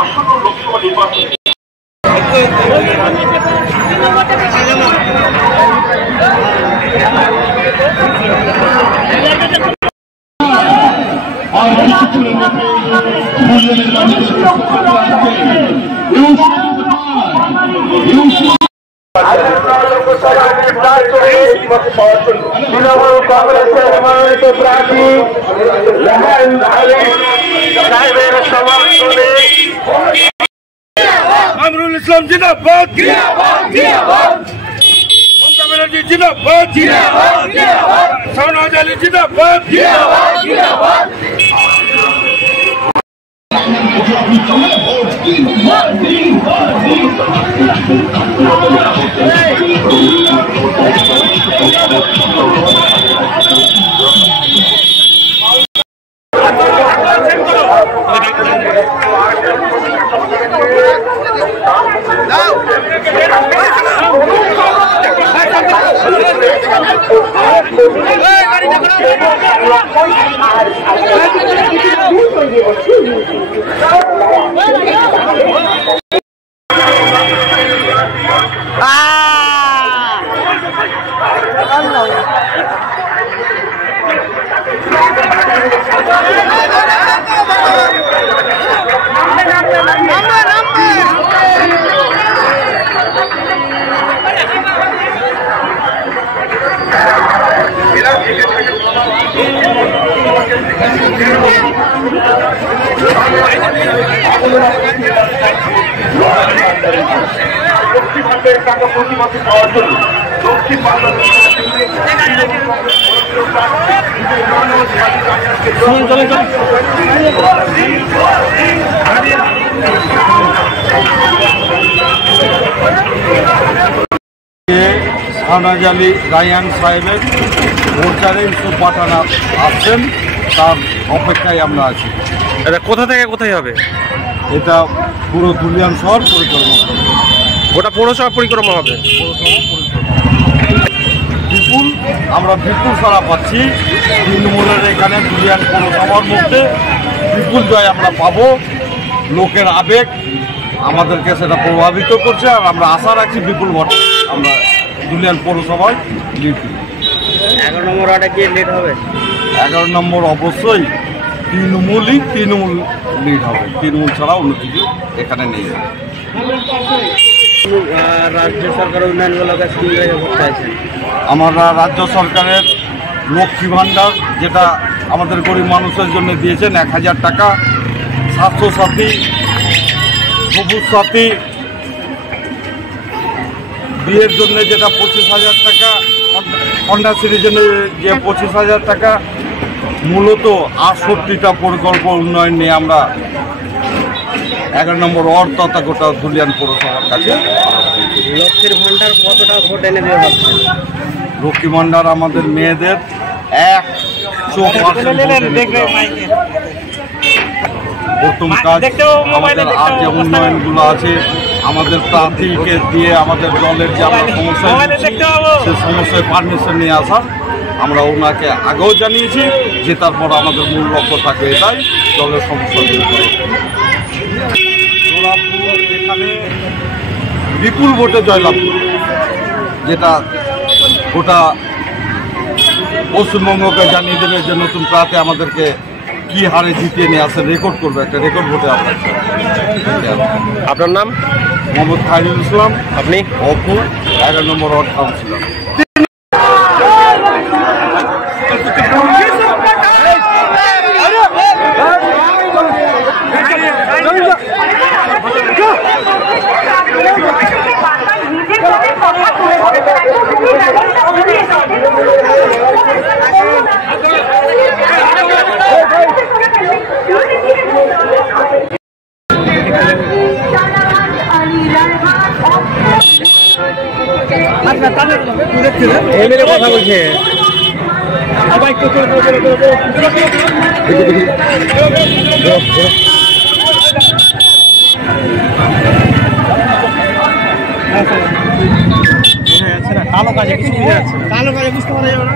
আসন্ন লোকসভা নির্বাচনে তৃণমূল কংগ্রেসের মনোনীত প্রার্থী রেহান আলী সাহেবের সমর্থনে আমরুল ইসলাম জিন্দাবাদ, মমতা ব্যানার্জি জিন্দাবাদ, শাহনওয়াজ আলী জিন্দাবাদ। লক্ষ্মীভান্ডারের টাকা প্রতি মাসে পাওয়ার জন্য লক্ষ্মী ভান্ডার শাহনওয়াজ আলী রায়হান সাহেবের প্রচারে ইউসুফ পাঠান আসছেন, তার অপেক্ষায় আমরা আছি। এটা কোথা থেকে কোথায় হবে? এটা পুরো ধুলিয়ান শহর পরিক্রমা, ওটা পৌরসভা পরিক্রমা হবে। বিপুল আমরা বিপুল সারা পাচ্ছি তৃণমূলের এখানে ধুলিয়ান পৌরসভার মধ্যে বিপুল জয় আমরা পাবো। লোকের আবেগ আমাদেরকে সেটা প্রভাবিত করছে, আর আমরা আশা রাখছি বিপুল ভোটে আমরা ধুলিয়ান পৌরসভায় লিড। 11 নম্বর ওয়ার্ডে কি লিড হবে? 11 নম্বর অবশ্যই তৃণমূল লিড হবে, তৃণমূল ছাড়া অন্য কিছু এখানে নেই। রাজ্য সরকার উন্নয়নগুলোকে চাইছে, আমরা রাজ্য সরকারের লক্ষ্মী ভান্ডার যেটা আমাদের গরিব মানুষের জন্য দিয়েছেন 1000 টাকা, স্বাস্থ্যসাথী, সবুজ সাথী, বিয়ের জন্য যেটা 25,000 টাকা, কন্যাশ্রীর জন্য যে 25,000 টাকা, মূলত 68টা প্রকল্প উন্নয়ন নিয়ে আমরা 11 নম্বর ওয়ার্ড তথা গোটা ধুলিয়ান পৌরসভার কাছে। লক্ষ্মীর ভান্ডার কতটা ভোট এনে দেওয়া হচ্ছে? লক্ষ্মী ভান্ডার আমাদের মেয়েদের 100%। প্রথম কাজ আমাদের আর যে উন্নয়নগুলো আছে, আমাদের প্রার্থীকে দিয়ে আমাদের দলের যে আমরা সমস্যা সে সমস্যায় পারমিশন নিয়ে আসার আমরা ওনাকে আগেও জানিয়েছি যে তারপর আমাদের মূল লক্ষ্য থাকবে এটাই দলের সমস্যা দূর করে। এখানে বিপুল ভোটে জয়লাভ করবে, যেটা গোটা পশ্চিমবঙ্গকে জানিয়ে দেবে যে নতুন প্রার্থী আমাদেরকে কি হারে জিতিয়ে নিয়ে আসে, রেকর্ড করবে, একটা রেকর্ড ভোটে আমরা। আপনার নাম? মোহাম্মদ খায়রুল ইসলাম। আপনি? অপু, 11 নম্বর ওয়ার্ড কাউন্সিলর। এমএলএ কথা বলছে। কালো কাজে কিছু বুঝে যাচ্ছে, কালো কাজে বুঝতে পারা যাবে না।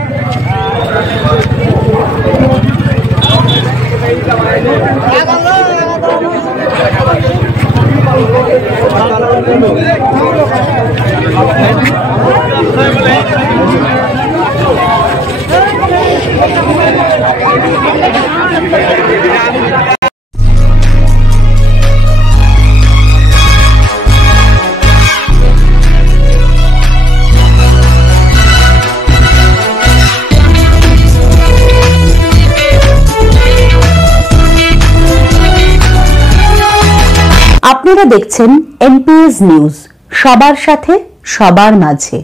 আপনারা দেখছেন এমপিএস নিউজ, সবার সাথে সবার মাঝে।